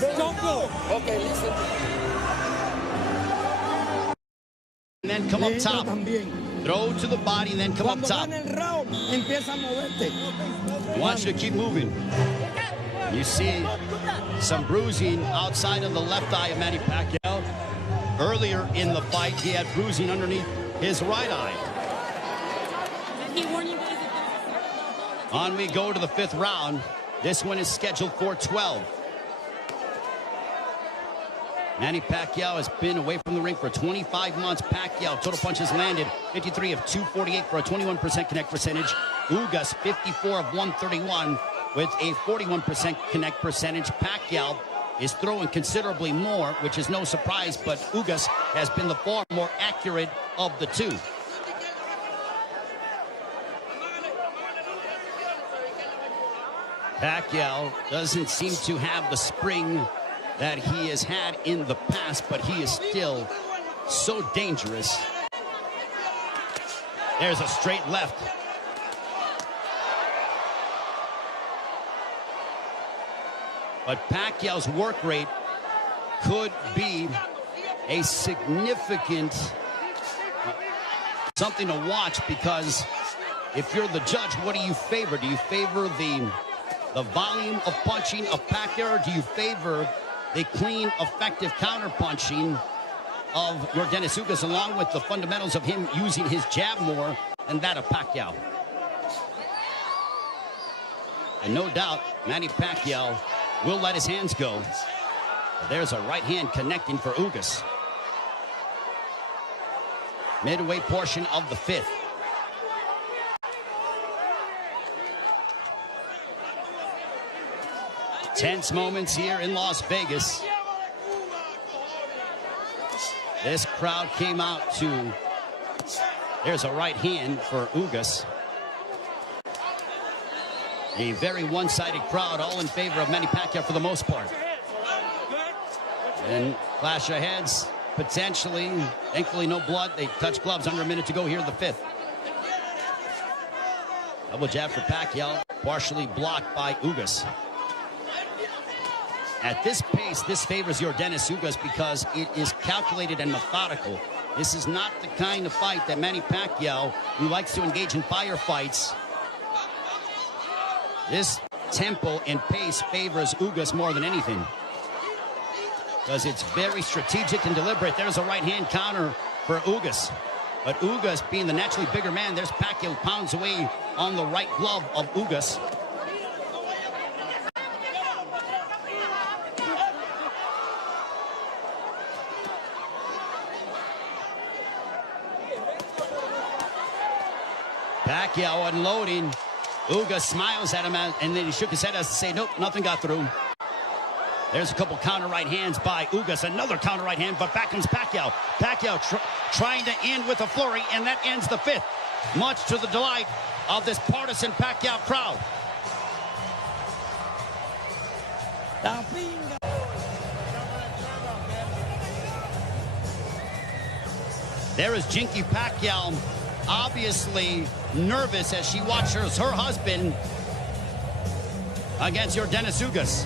Don't go. Okay, listen. And then come up top. Throw to the body and then come up top. Wants you to keep moving. You see some bruising outside of the left eye of Manny Pacquiao. Earlier in the fight, he had bruising underneath his right eye. On we go to the 5th round. This one is scheduled for 12. Manny Pacquiao has been away from the ring for 25 months. Pacquiao, total punches landed 53 of 248 for a 21% connect percentage. Ugas, 54 of 131 with a 41% connect percentage. Pacquiao is throwing considerably more, which is no surprise, but Ugas has been the far more accurate of the two. Pacquiao doesn't seem to have the spring that he has had in the past, but he is still so dangerous. There's a straight left. But Pacquiao's work rate could be a significant something to watch, because if you're the judge, what do you favor? Do you favor the volume of punching of Pacquiao, or do you favor the clean, effective counter-punching of Yordenis Ugas, along with the fundamentals of him using his jab more than that of Pacquiao? And no doubt, Manny Pacquiao will let his hands go. There's a right hand connecting for Ugas. Midway portion of the 5th. Tense moments here in Las Vegas. This crowd came out to... There's a right hand for Ugas. A very one-sided crowd, all in favor of Manny Pacquiao for the most part. And clash of heads, potentially. Thankfully, no blood. They touch gloves under a minute to go here in the 5th. Double jab for Pacquiao, partially blocked by Ugas. At this pace, this favors Yordenis Ugas because it is calculated and methodical. This is not the kind of fight that Manny Pacquiao, who likes to engage in firefights. This tempo and pace favors Ugas more than anything, because it's very strategic and deliberate. There's a right-hand counter for Ugas. But Ugas, being the naturally bigger man, there's Pacquiao who pounds away on the right glove of Ugas. Pacquiao unloading. Ugas smiles at him, and then he shook his head as to say, nope, nothing got through. There's a couple counter right hands by Ugas. Another counter right hand, but back comes Pacquiao. Pacquiao trying to end with a flurry, and that ends the 5th. Much to the delight of this partisan Pacquiao crowd. There is Jinky Pacquiao, obviously nervous as she watches her husband against Yordenis Ugas.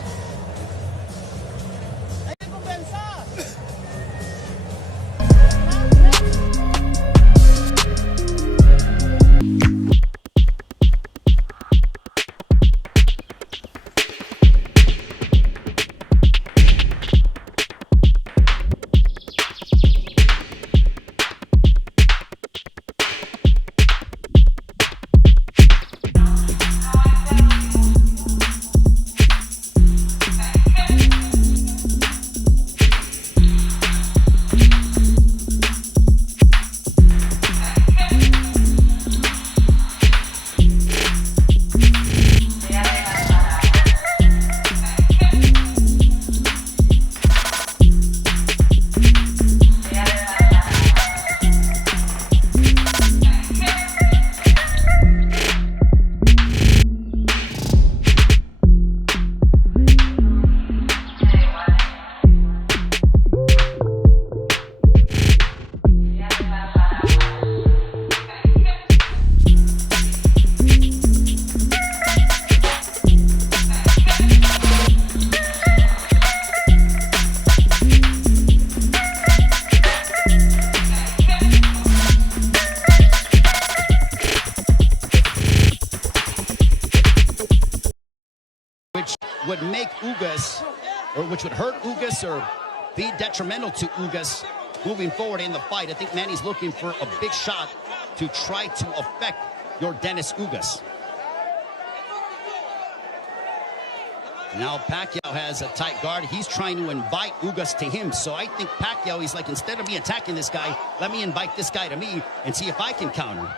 would make Ugas, or which would hurt Ugas or be detrimental to Ugas moving forward in the fight. I think Manny's looking for a big shot to try to affect Yordenis Ugas. Now Pacquiao has a tight guard. He's trying to invite Ugas to him. So I think Pacquiao, he's like, instead of me attacking this guy, let me invite this guy to me and see if I can counter.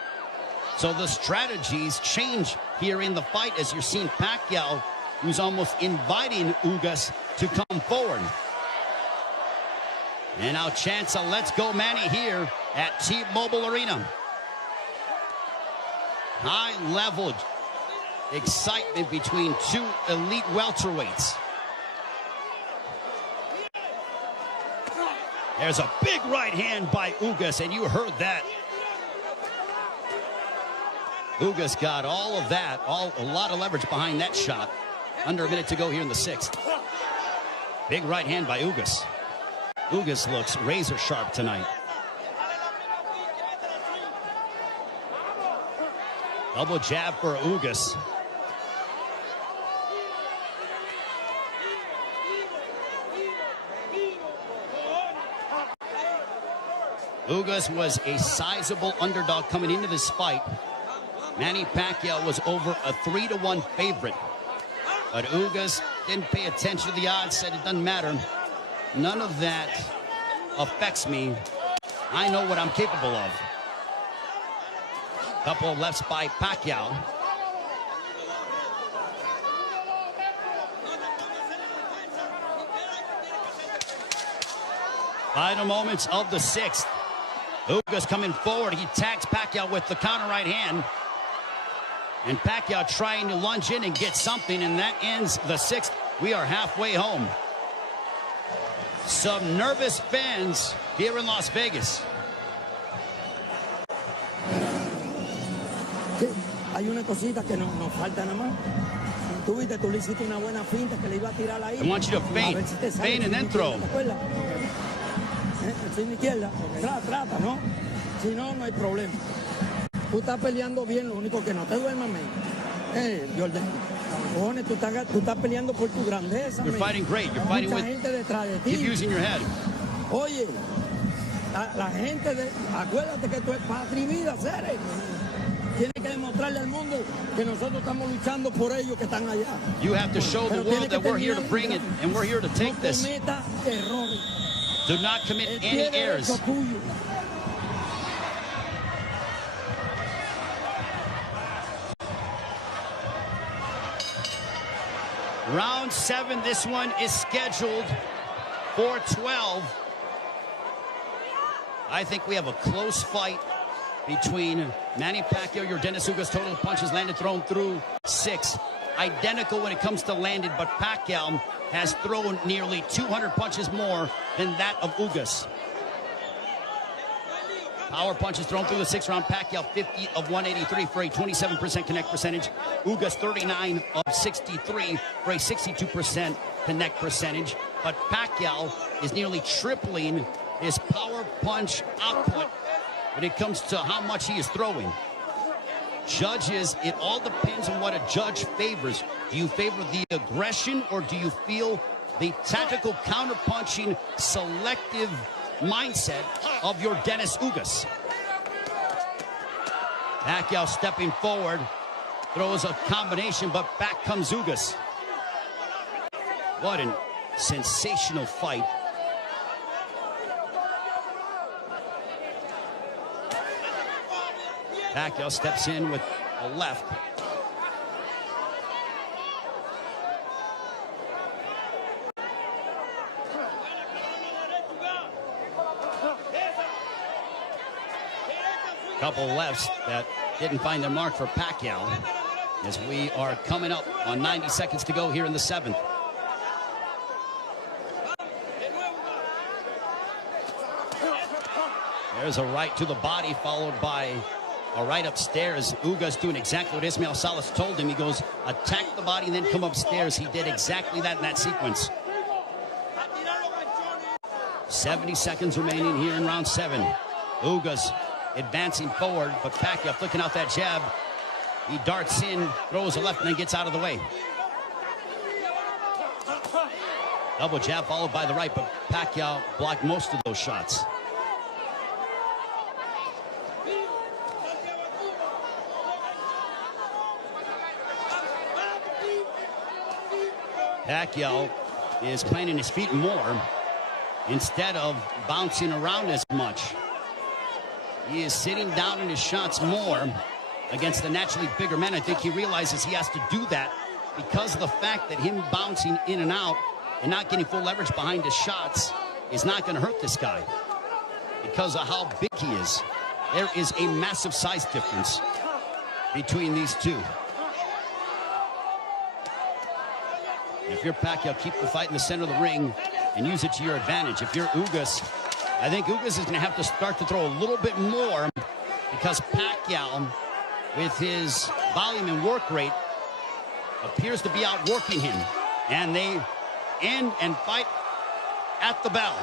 So the strategies change here in the fight as you're seeing Pacquiao, who's almost inviting Ugas to come forward. And now chance of let's go Manny here at T-Mobile Arena. High level excitement between two elite welterweights. There's a big right hand by Ugas, and you heard that. Ugas got all of that, a lot of leverage behind that shot. Under a minute to go here in the 6th. Big right hand by Ugas. Ugas looks razor sharp tonight. Double jab for Ugas. Ugas was a sizable underdog coming into this fight. Manny Pacquiao was over a 3-1 favorite. But Ugas didn't pay attention to the odds, said it doesn't matter. None of that affects me. I know what I'm capable of. Couple of lefts by Pacquiao. Final moments of the 6th. Ugas coming forward. He tags Pacquiao with the counter right hand. And Pacquiao trying to lunge in and get something, and that ends the 6th. We are halfway home. Some nervous fans here in Las Vegas. Sí, hay una cosita que nos falta nada más. Tú viste, tú le hiciste una buena finta que le iba a tirar ahí. I want you to feint, feint and then throw. Sin izquierda, trata, ¿no? Si no, no hay problema. Tú estás peleando bien, lo único que no te duermas, men. Yordenis, cojones, tú estás peleando por tu grandeza, You're men. fighting great. You're fighting Mucha with... gente detrás de ti. Keep using your head. Oye, la gente, acuérdate que tú es patria y vida, seres. Tienes que demostrarle al mundo que nosotros estamos luchando por ellos que están allá. You have to show the world that we're here to bring it, and we're here to take this. No cometa errores. Do not commit any errors. Round 7, this one is scheduled for 12. I think we have a close fight between Manny Pacquiao, Yordenis Ugas. Total punches landed, thrown through 6. Identical when it comes to landed, but Pacquiao has thrown nearly 200 punches more than that of Ugas. Power punches thrown through the 6th round. Pacquiao 50 of 183 for a 27% connect percentage. Ugas 39 of 63 for a 62% connect percentage. But Pacquiao is nearly tripling his power punch output when it comes to how much he is throwing. Judges, it all depends on what a judge favors. Do you favor the aggression, or do you feel the tactical counterpunching selective mindset of Yordenis Ugas? Pacquiao stepping forward, throws a combination, but back comes Ugas. What a sensational fight. Pacquiao steps in with a left. Couple lefts that didn't find their mark for Pacquiao as we are coming up on 90 seconds to go here in the 7th. There's a right to the body followed by a right upstairs. Ugas doing exactly what Ismael Salas told him. He goes, attack the body and then come upstairs. He did exactly that in that sequence. 70 seconds remaining here in round 7. Ugas advancing forward, but Pacquiao flicking out that jab. He darts in, throws a left, and then gets out of the way. Double jab followed by the right, but Pacquiao blocked most of those shots. Pacquiao is planting his feet more instead of bouncing around as much. He is sitting down in his shots more against the naturally bigger men. I think he realizes he has to do that because of the fact that him bouncing in and out and not getting full leverage behind his shots is not going to hurt this guy because of how big he is. There is a massive size difference between these two. If you're Pacquiao, keep the fight in the center of the ring and use it to your advantage. If you're Ugas, I think Ugas is going to have to start to throw a little bit more because Pacquiao, with his volume and work rate, appears to be outworking him. And they end and fight at the bell.